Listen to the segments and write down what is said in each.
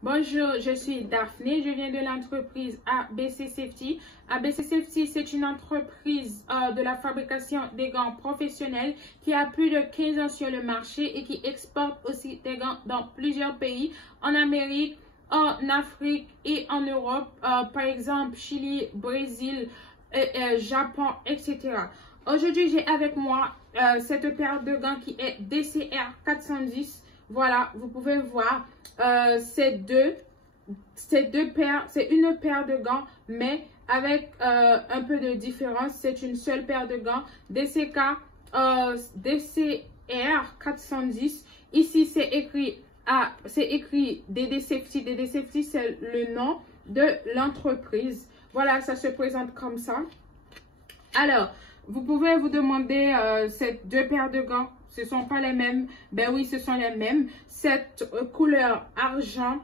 Bonjour, je suis Daphné, je viens de l'entreprise ABC Safety. ABC Safety, c'est une entreprise de la fabrication des gants professionnels qui a plus de 15 ans sur le marché et qui exporte aussi des gants dans plusieurs pays, en Amérique, en Afrique et en Europe, par exemple Chili, Brésil, Japon, etc. Aujourd'hui, j'ai avec moi cette paire de gants qui est DCR 410. Voilà, vous pouvez voir, c'est une paire de gants, mais avec un peu de différence. C'est une seule paire de gants DCR 410. Ici, c'est écrit DD Safety. DD Safety, c'est le nom de l'entreprise. Voilà, ça se présente comme ça. Alors, vous pouvez vous demander ces deux paires de gants. Ce ne sont pas les mêmes. Ben oui, ce sont les mêmes. Cette couleur argent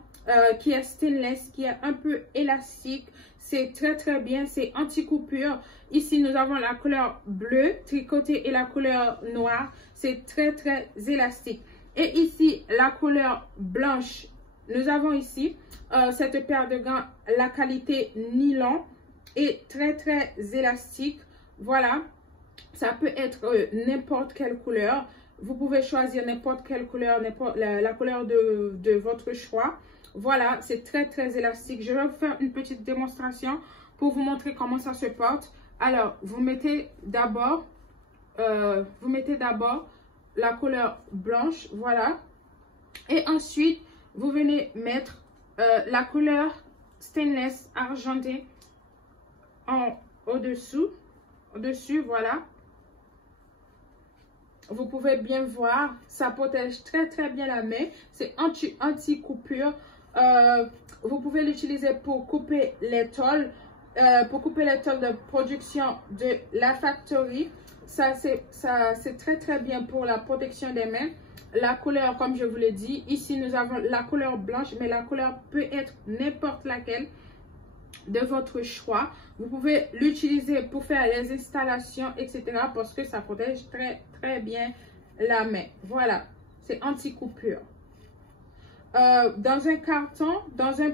qui est stainless, qui est un peu élastique. C'est très très bien. C'est anti-coupure. Ici, nous avons la couleur bleue tricotée et la couleur noire. C'est très très élastique. Et ici, la couleur blanche. Nous avons ici cette paire de gants, la qualité nylon est très très élastique. Voilà. Ça peut être n'importe quelle couleur. Vous pouvez choisir n'importe quelle couleur, la couleur de votre choix. Voilà, c'est très très élastique. Je vais vous faire une petite démonstration pour vous montrer comment ça se porte. Alors, vous mettez d'abord la couleur blanche, voilà. Et ensuite, vous venez mettre la couleur stainless argenté au-dessus, voilà. Vous pouvez bien voir, ça protège très très bien la main. C'est anti-coupure. Vous pouvez l'utiliser pour couper les tôles, de production de la factory. Ça c'est très très bien pour la protection des mains. La couleur, comme je vous l'ai dit, ici nous avons la couleur blanche, mais la couleur peut être n'importe laquelle de votre choix. Vous pouvez l'utiliser pour faire les installations, etc. parce que ça protège très très bien la main. Voilà, c'est anti-coupure. Dans un carton, dans un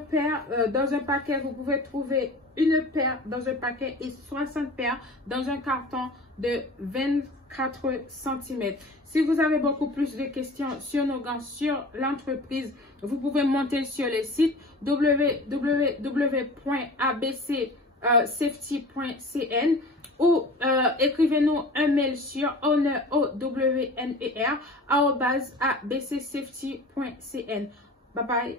paquet, vous pouvez trouver une paire dans un paquet et 60 paires dans un carton de 24 cm. Si vous avez beaucoup plus de questions sur nos gants, sur l'entreprise, vous pouvez monter sur le site www.abcsafety.cn ou écrivez-nous un mail sur owner@abcsafety.cn. Bye bye.